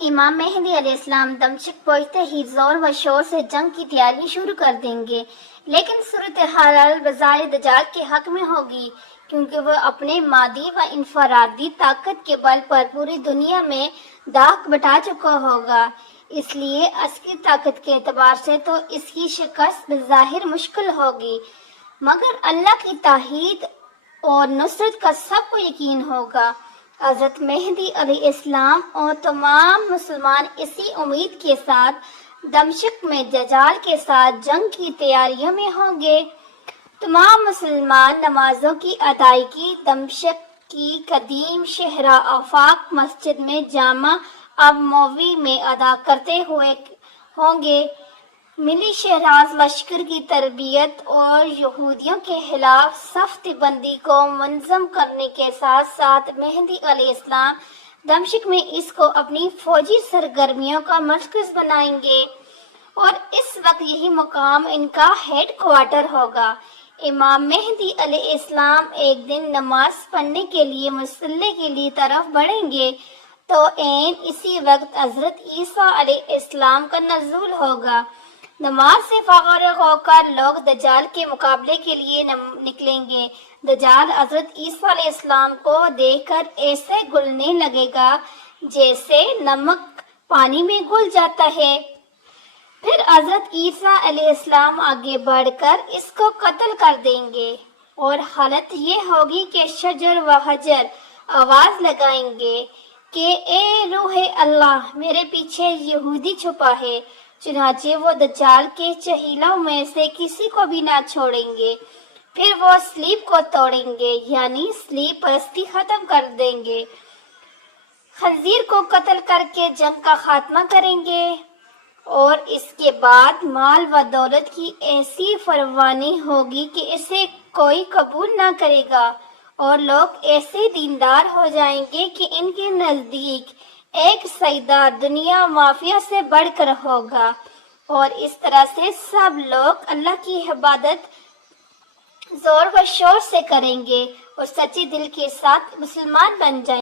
امام مہدی علیہ السلام دمشق پہنچتے ہی زور و شور سے جنگ کی تیاری شروع کر دیں گے، لیکن صورتحال بظاہر دجال کے حق میں ہوگی، کیونکہ وہ اپنے مادی و انفرادی طاقت کے بل پر پوری دنیا میں داغ بٹھا چکا ہوگا۔ اس لیے عسکری طاقت کے اعتبار سے تو اس کی شکست بظاہر مشکل ہوگی، مگر اللہ کی تائید اور نصرت کا سب کو یقین ہوگا۔ حضرت مہدی علیہ السلام اور تمام مسلمان اسی امید کے ساتھ دمشق میں دجال کے ساتھ جنگ کی تیاریوں میں ہوں گے۔ تمام مسلمان نمازوں کی ادائیگی دمشق کی قدیم شہرہ آفاق مسجد میں جامع اموی میں ادا کرتے ہوئے ہوں گے۔ ملی شہراز لشکر کی تربیت اور یہودیوں کے خلاف صف بندی کو منظم کرنے کے ساتھ ساتھ مہدی علیہ السلام دمشق میں اس کو اپنی فوجی سرگرمیوں کا مرکز بنائیں گے، اور اس وقت یہی مقام ان کا ہیڈ کوارٹر ہوگا۔ امام مہدی علیہ السلام ایک دن نماز پڑھنے کے لیے مصلی کی طرف بڑھیں گے تو عین اسی وقت حضرت عیسیٰ علیہ السلام کا نزول ہوگا۔ نماز سے فارغ ہو کر لوگ دجال کے مقابلے کے لیے نکلیں گے۔ دجال حضرت عیسیٰ علیہ السلام کو دیکھ کر ایسے گلنے لگے گا جیسے نمک پانی میں گل جاتا ہے۔ پھر حضرت عیسیٰ علیہ السلام آگے بڑھ کر اس کو قتل کر دیں گے، اور حالت یہ ہوگی کہ شجر و حجر آواز لگائیں گے کہ اے روح اللہ، میرے پیچھے یہودی چھپا ہے۔ چنانچہ وہ دجال کے چہیلوں میں سے کسی کو بھی نہ چھوڑیں گے۔ پھر وہ صلیب کو توڑیں گے، یعنی صلیب پرستی ختم کر دیں گے، خنزیر کو قتل کر کے جنگ کا خاتمہ کریں گے، اور اس کے بعد مال و دولت کی ایسی فراوانی ہوگی کہ اسے کوئی قبول نہ کرے گا، اور لوگ ایسے دیندار ہو جائیں گے کہ ان کے نزدیک ایک سیدہ دنیا مافیا سے بڑھ کر ہوگا، اور اس طرح سے سب لوگ اللہ کی عبادت زور و شور سے کریں گے اور سچے دل کے ساتھ مسلمان بن جائیں گے۔